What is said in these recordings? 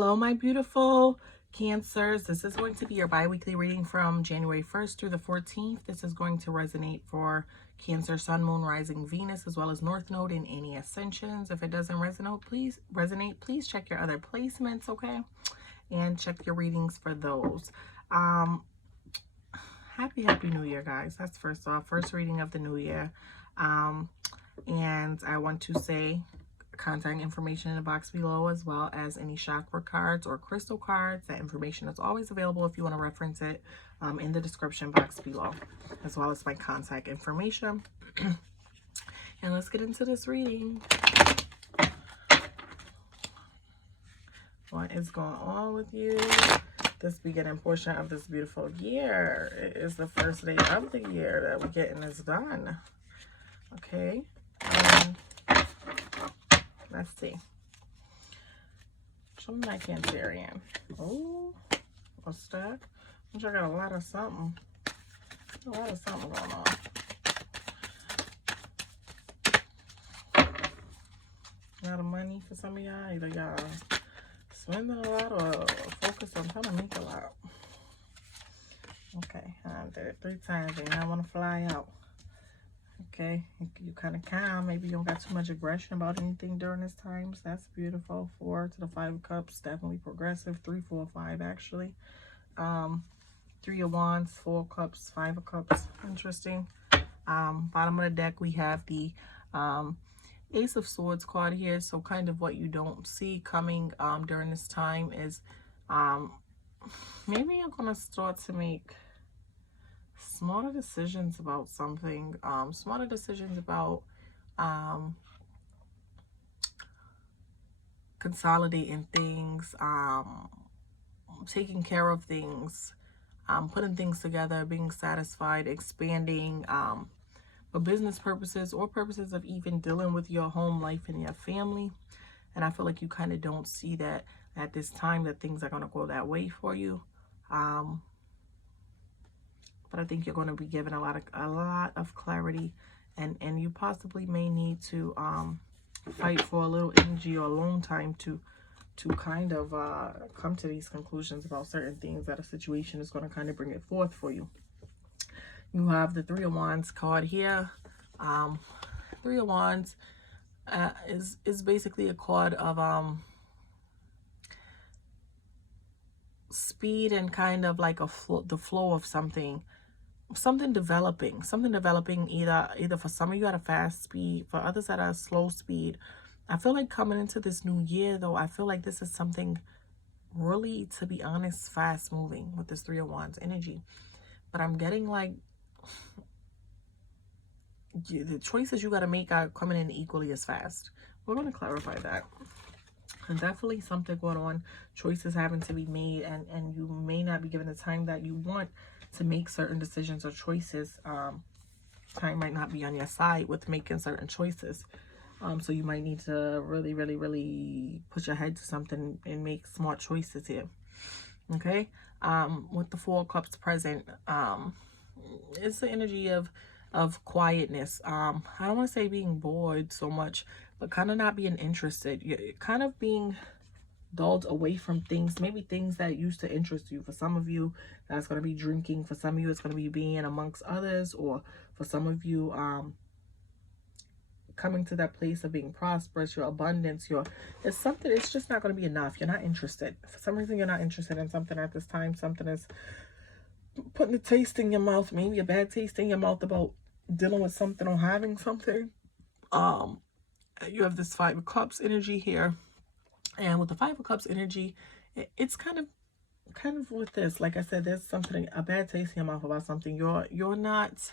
Hello, my beautiful Cancers. This is going to be your bi-weekly reading from January 1st through the 14th. This is going to resonate for Cancer, Sun, Moon, Rising, Venus, as well as North Node and any ascensions. If it doesn't resonate, please check your other placements, okay? And check your readings for those. Happy New Year, guys. That's first off. First reading of the new year. And I want to say contact information in the box below, as well as any chakra cards or crystal cards. That information is always available if you want to reference it in the description box below, as well as my contact information. And let's get into this reading. What is going on with you this beginning portion of this beautiful year? It is the first day of the year that we're getting this done. Okay. Let's see. Show me my Cancerian. Oh, what's that? I got a lot of something. A lot of something going on. A lot of money for some of y'all. Either y'all spending a lot or focus on trying to make a lot. Okay, I did it 3 times and I want to fly out. Okay, you kind of calm. Maybe you don't got too much aggression about anything during this time. So that's beautiful. 4 to the 5 of Cups, definitely progressive. 3, 4, 5 actually. 3 of Wands, 4 of Cups, 5 of Cups. Interesting. Bottom of the deck we have the Ace of Swords card here. So kind of what you don't see coming during this time is maybe you're gonna start to make smarter decisions about something, smarter decisions about consolidating things, taking care of things, putting things together, being satisfied, expanding for business purposes or purposes of even dealing with your home life and your family. And I feel like you kind of don't see that at this time, that things are going to go that way for you. But I think you're going to be given a lot of clarity, and you possibly may need to fight for a little energy or a long time to kind of come to these conclusions about certain things, that a situation is going to kind of bring it forth for you. You have the 3 of Wands card here. 3 of Wands is basically a card of speed and kind of like the flow of something developing, either for some of you at a fast speed, for others at a slow speed. I feel like coming into this new year though, I feel like this is something really, to be honest, fast moving with this 3 of Wands energy. But I'm getting like the choices you got to make are coming in equally as fast. We're going to clarify that. And definitely something going on, choices having to be made, and you may not be given the time that you want to make certain decisions or choices. Time might not be on your side with making certain choices. So you might need to really put your head to something and make smart choices here. Okay. With the 4 of Cups present, it's the energy of quietness. I don't want to say being bored so much, but kind of not being interested. You're kind of being dulled away from things, maybe things that used to interest you. For some of you, that's going to be drinking. For some of you, it's going to be being amongst others. Or for some of you, coming to that place of being prosperous, your abundance, it's something, it's just not going to be enough. You're not interested. For some reason, you're not interested in something at this time. Something is putting a taste in your mouth, maybe a bad taste in your mouth about dealing with something or having something. You have this 5 of Cups energy here. And with the 5 of Cups energy, it's kind of with this, like I said, there's something, a bad taste in your mouth about something. You're not,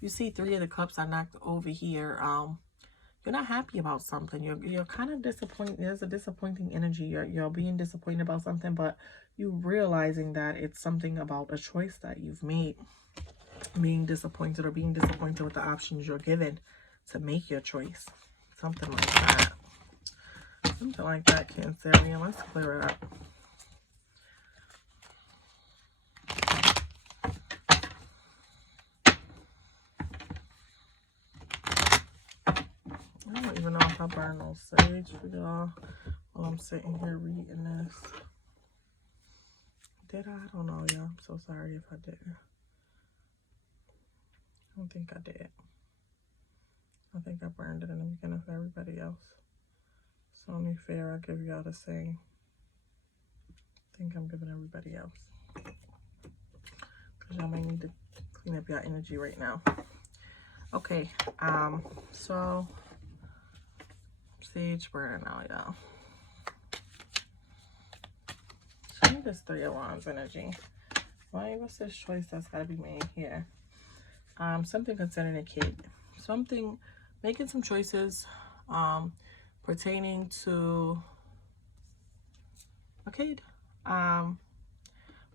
you see 3 of the Cups are knocked over here. You're not happy about something. You're kind of disappointed. There's a disappointing energy. You're being disappointed about something, but you realizing that it's something about a choice that you've made. Being disappointed with the options you're given to make your choice. Something like that. Something like that, Cancerian. Let's clear it up. I don't even know if I burn no sage for y'all. while I'm sitting here reading this. Did I don't know, y'all. I'm so sorry if I did. I don't think I did. I think I burned it in the beginning for everybody else. So only fair I give y'all the same. I think I'm giving everybody else. Because y'all may need to clean up your energy right now. Okay, so sage burning out, y'all. Show me this Three of Wands energy. What's this choice that's gotta be made here? Something concerning a kid. Something, making some choices pertaining to a kid.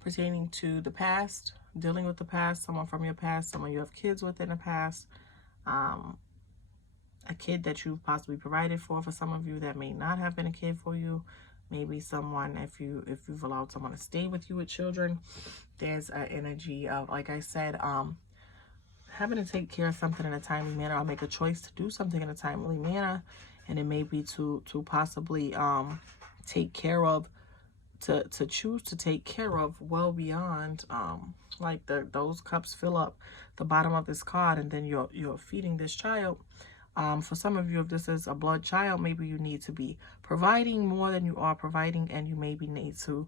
Pertaining to the past, dealing with the past, someone from your past, someone you have kids with in the past, a kid that you've possibly provided for some of you that may not have been a kid for you, maybe someone, if you've allowed someone to stay with you with children. There's an energy of, like I said, having to take care of something in a timely manner, or make a choice to do something in a timely manner, and it may be to possibly take care of, to choose to take care of well beyond, like those cups fill up the bottom of this card, and then you're feeding this child. For some of you, if this is a blood child, maybe you need to be providing more than you are providing, and you maybe need to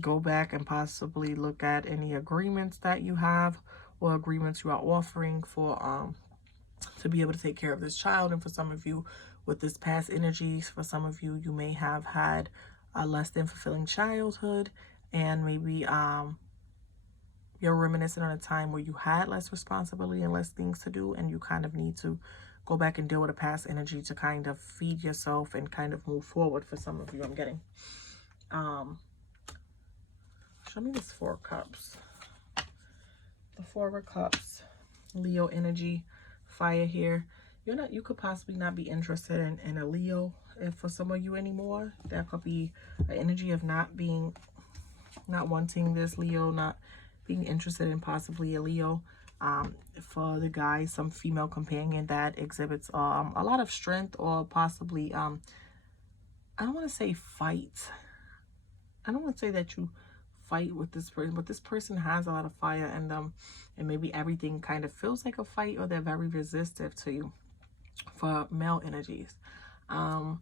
go back and possibly look at any agreements that you have, or agreements you are offering for to be able to take care of this child. And for some of you with this past energies, for some of you, you may have had a less than fulfilling childhood, and maybe you're reminiscing on a time where you had less responsibility and less things to do, and you kind of need to go back and deal with a past energy to kind of feed yourself and kind of move forward. For some of you, I'm getting show me this Four of Cups. The Four of Cups, Leo energy, fire here. You could possibly not be interested in a Leo if for some of you anymore. That could be an energy of not wanting this Leo, not being interested in possibly a Leo. For the guy, some female companion that exhibits a lot of strength, or possibly I don't want to say fight. I don't want to say that you fight with this person, but this person has a lot of fire in them, and maybe everything kind of feels like a fight, or they're very resistive to you. For male energies, and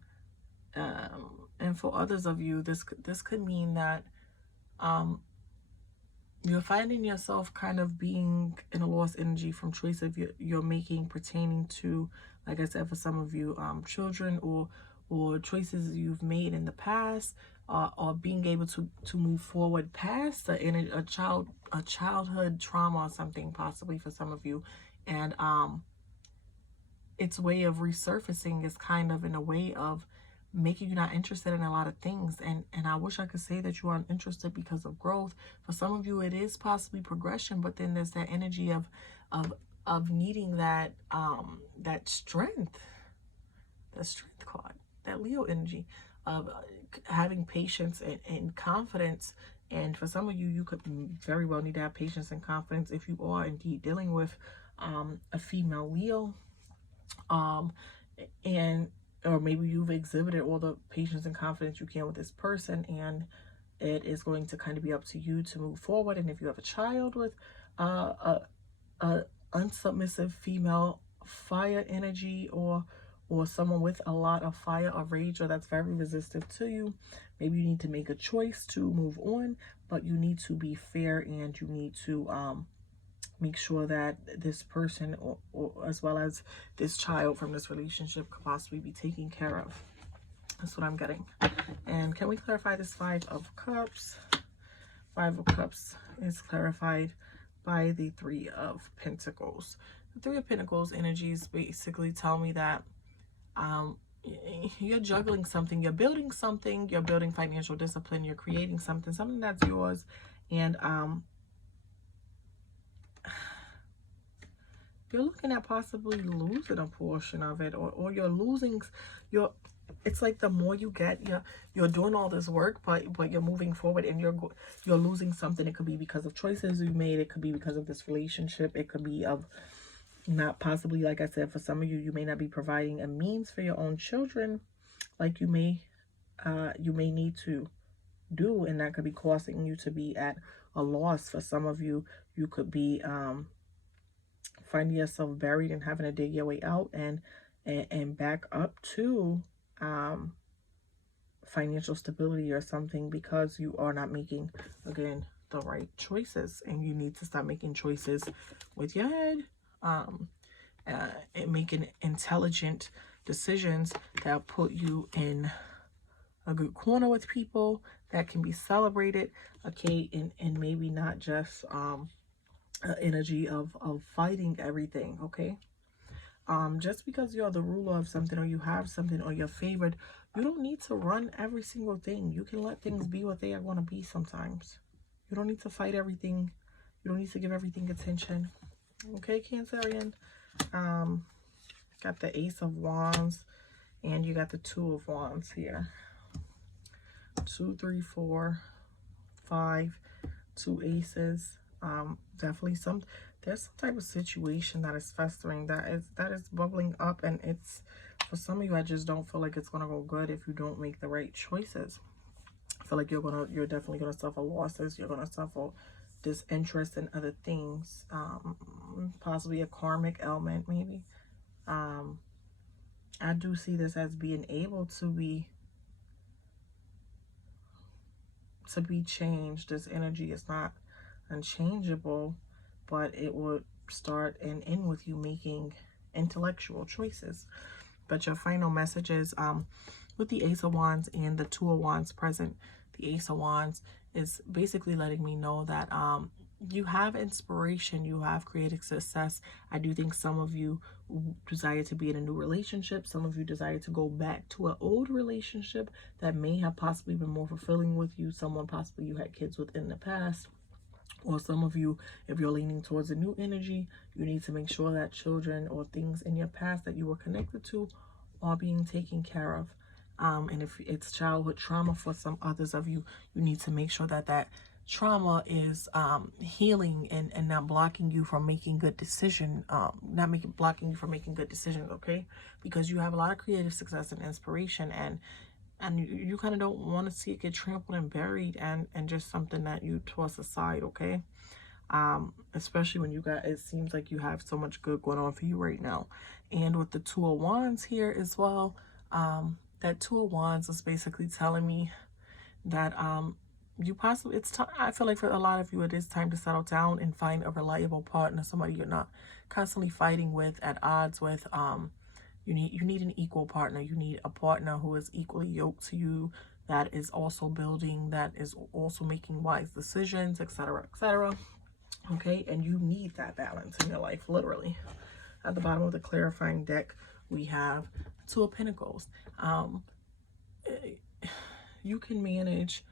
for others of you, this could mean that you're finding yourself kind of being in a lost energy from choices you're making pertaining to, like I said, for some of you, children, or choices you've made in the past, or being able to move forward past a childhood trauma or something, possibly for some of you. And its way of resurfacing is kind of in a way of making you not interested in a lot of things. And I wish I could say that you aren't interested because of growth. For some of you, it is possibly progression, but then there's that energy of needing that strength, the strength card, that Leo energy of having patience and confidence. And for some of you, you could very well need to have patience and confidence if you are indeed dealing with a female Leo. Or maybe you've exhibited all the patience and confidence you can with this person, and it is going to kind of be up to you to move forward. And if you have a child with a unsubmissive female fire energy, or someone with a lot of fire or rage, or that's very resistive to you, maybe you need to make a choice to move on, but you need to be fair, and you need to make sure that this person, or as well as this child from this relationship, could possibly be taken care of. That's what I'm getting. And can we clarify this Five of Cups? Five of Cups is clarified by the Three of Pentacles. The Three of Pentacles energies basically tell me that you're juggling something, you're building something, you're building financial discipline, you're creating something that's yours, and you're looking at possibly losing a portion of it, or you're losing it's like the more you get, you're doing all this work, but you're moving forward, and you're losing something. It could be because of choices you made, it could be because of this relationship, it could be of not possibly, like I said, for some of you, you may not be providing a means for your own children, like you may need to do, and that could be causing you to be at a loss. For some of you, you could be finding yourself buried and having to dig your way out and back up to financial stability or something, because you are not making, again, the right choices. And you need to stop making choices with your head, and making intelligent decisions that put you in a good corner with people that can be celebrated, okay, and maybe not just energy of fighting everything, okay. Just because you're the ruler of something, or you have something, or you're favored, you don't need to run every single thing. You can let things be what they are going to be sometimes. You don't need to fight everything. You don't need to give everything attention, okay, Cancerian. Got the Ace of Wands, and you got the Two of Wands here. 2, 3, 4, 5, 2 aces. Definitely there's some type of situation that is festering, that is bubbling up, and it's, for some of you, I just don't feel like it's gonna go good if you don't make the right choices. I feel like you're definitely gonna suffer losses. You're gonna suffer disinterest in other things, possibly a karmic element, maybe. I do see this as being able to be changed. This energy is not unchangeable, but it would start and end with you making intellectual choices. But your final messages, with the Ace of Wands and the Two of Wands present, the Ace of Wands is basically letting me know that you have inspiration, you have creative success. I do think some of you desire to be in a new relationship. Some of you desire to go back to an old relationship that may have possibly been more fulfilling with you, someone possibly you had kids with in the past. Or some of you, if you're leaning towards a new energy, you need to make sure that children or things in your past that you were connected to are being taken care of. And if it's childhood trauma for some others of you, you need to make sure that that trauma is healing and not blocking you from making good decisions, blocking you from making good decisions, okay? Because you have a lot of creative success and inspiration, and you kind of don't want to see it get trampled and buried and just something that you toss aside, okay? Especially when it seems like you have so much good going on for you right now. And with the Two of Wands here as well, that Two of Wands is basically telling me that you possibly, I feel like for a lot of you, it is time to settle down and find a reliable partner, somebody you're not constantly fighting with, at odds with. You need an equal partner. You need a partner who is equally yoked to you, that is also building, that is also making wise decisions, etc., etc. Okay, and you need that balance in your life, literally. At the bottom of the clarifying deck, we have Two of Pentacles. You can manage.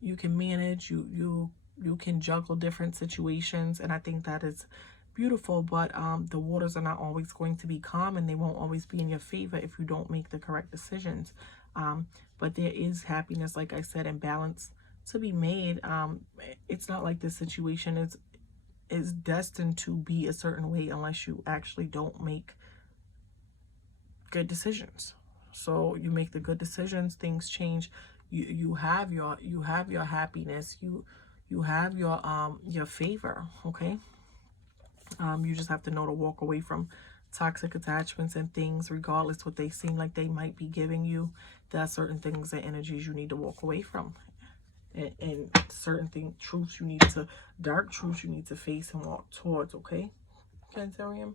You can juggle different situations, and I think that is beautiful. But the waters are not always going to be calm, and they won't always be in your favor if you don't make the correct decisions. But there is happiness, like I said, and balance to be made. It's not like this situation is destined to be a certain way unless you actually don't make good decisions. So you make the good decisions, things change. You have your happiness, you have your favor, okay? You just have to know to walk away from toxic attachments and things, regardless what they seem like they might be giving you. There are certain things and energies you need to walk away from, and certain dark truths you need to face and walk towards, okay, Cancerian?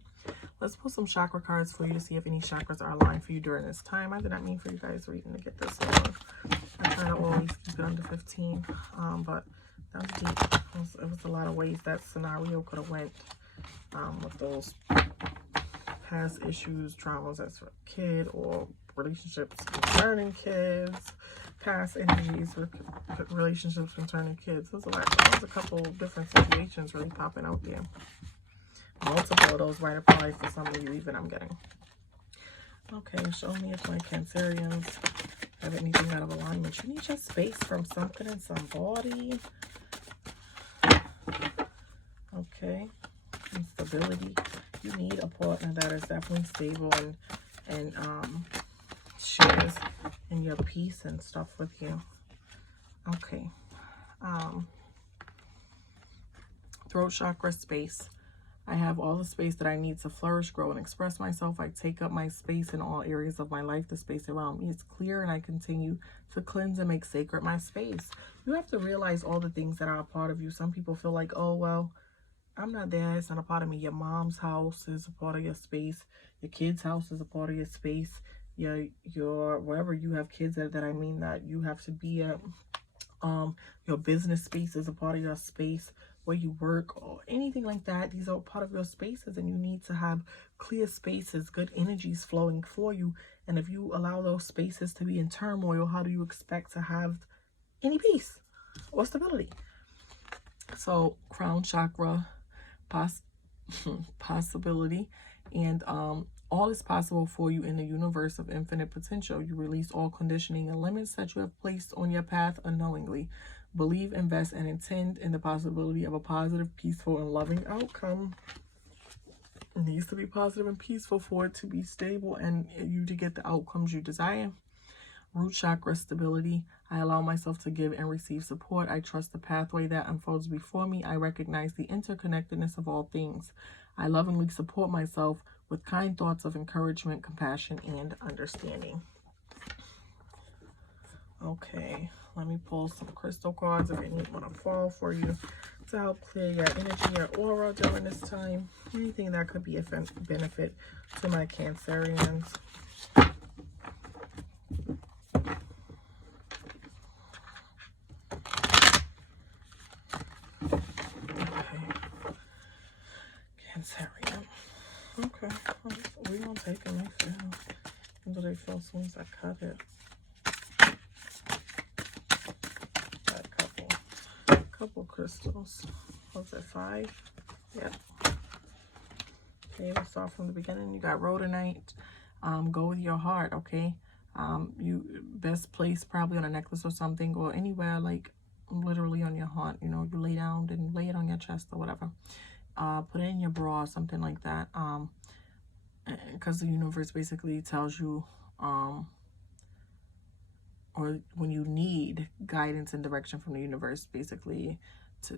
Let's pull some chakra cards for you to see if any chakras are aligned for you during this time. I did not mean for you guys reading to get this long. I try to always keep it under 15, but that was deep. It was a lot of ways that scenario could have went with those past issues, traumas as a kid, or relationships concerning kids, past energies with relationships concerning kids. There's a couple different situations really popping out there. Multiple of those might apply for some of you, even, I'm getting. Okay, show me if my Cancerians have anything out of alignment. You need just space from something and somebody. Okay, and stability. You need a partner that is definitely stable and shares and your peace and stuff with you. Okay. Throat chakra space. I have all the space that I need to flourish, grow, and express myself. I take up my space in all areas of my life. The space around me is clear, and I continue to cleanse and make sacred my space. You have to realize all the things that are a part of you. Some people feel like, oh, well, I'm not there. It's not a part of me. Your mom's house is a part of your space. Your kid's house is a part of your space. Your wherever you have kids that I mean that you have to be at. Your business space is a part of your space, where you work or anything like that. These are part of your spaces, and you need to have clear spaces, good energies flowing for you. And if you allow those spaces to be in turmoil, how do you expect to have any peace or stability? So crown chakra, possibility, and all is possible for you in the universe of infinite potential. You release all conditioning and limits that you have placed on your path unknowingly. Believe, invest, and intend in the possibility of a positive, peaceful, and loving outcome. It needs to be positive and peaceful for it to be stable and you to get the outcomes you desire. Root chakra stability. I allow myself to give and receive support. I trust the pathway that unfolds before me. I recognize the interconnectedness of all things. I lovingly support myself with kind thoughts of encouragement, compassion, and understanding. Okay, let me pull some crystal cards if any want to fall for you to help clear your energy, your aura during this time. Anything that could be a benefit to my Cancerians. Cancerian. Okay, we're going to take it. How do they feel as soon as I cut it? Got a couple crystals. What's it, 5? Yep. Okay, let's start from the beginning. You got rhodonite. Go with your heart, okay? You best place probably on a necklace or something, or anywhere, like literally on your heart. You know, you lay down and lay it on your chest or whatever. Put it in your bra, something like that, because the universe basically tells you, or when you need guidance and direction from the universe, basically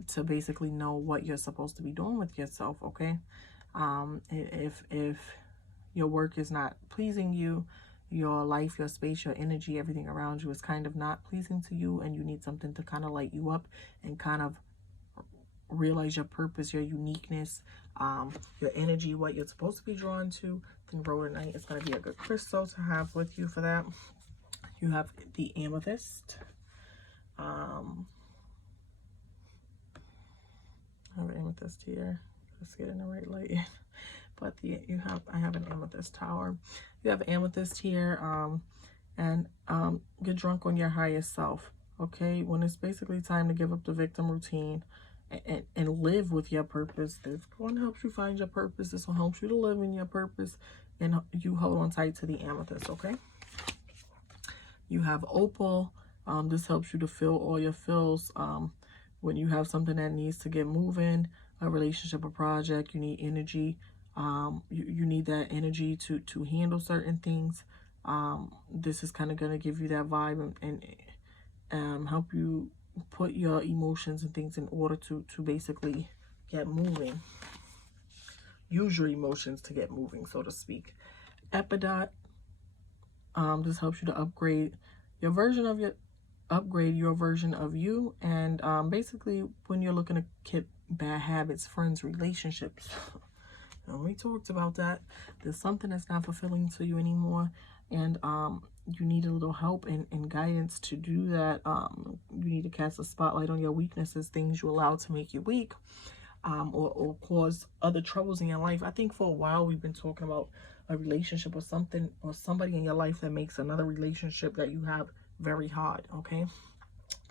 to basically know what you're supposed to be doing with yourself. Okay, if your work is not pleasing you, your life, your space, your energy, everything around you is kind of not pleasing to you, and you need something to kind of light you up and kind of realize your purpose, your uniqueness, your energy, what you're supposed to be drawn to, then rhodonite is going to be a good crystal to have with you for that. You have the amethyst. I have an amethyst here. Let's get in the right light. But I have an amethyst tower. You have amethyst here, and get drunk on your highest self. Okay, when it's basically time to give up the victim routine and live with your purpose. This one helps you find your purpose. This one helps you to live in your purpose, and you hold on tight to the amethyst. Okay. You have opal. This helps you to fill all your fills. When you have something that needs to get moving, a relationship, a project, you need energy. You need that energy to handle certain things. This is kind of going to give you that vibe and help you put your emotions and things in order to basically get moving. Use your emotions to get moving, so to speak. Epidote. This helps you to upgrade your version of you, and basically when you're looking to get bad habits, friends, relationships. And we talked about that. There's something that's not fulfilling to you anymore, and you need a little help and guidance to do that. You need to cast a spotlight on your weaknesses, things you allow to make you weak, or cause other troubles in your life. I think for a while we've been talking about a relationship or something or somebody in your life that makes another relationship that you have very hard. Okay,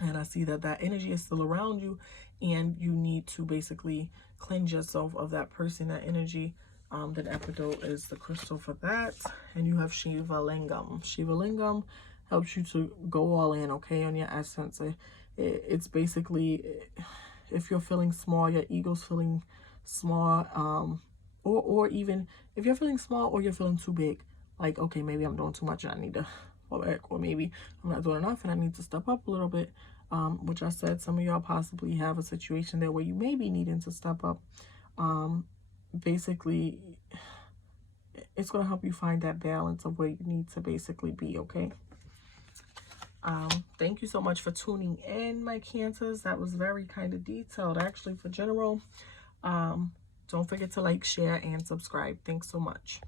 and I see that energy is still around you, and you need to basically cleanse yourself of that person, that energy. Then epidote is the crystal for that. And you have shiva lingam. Shiva lingam helps you to go all in, okay, on your essence. It's basically, if you're feeling small, your ego's feeling small, or even if you're feeling small or you're feeling too big, like, okay, maybe I'm doing too much and I need to fall back, or maybe I'm not doing enough and I need to step up a little bit. Which I said, some of y'all possibly have a situation there where you may be needing to step up. Basically, it's going to help you find that balance of where you need to basically be, okay? Thank you so much for tuning in, my Cancers. That was very kind of detailed, actually, for general. Don't forget to like, share, and subscribe. Thanks so much.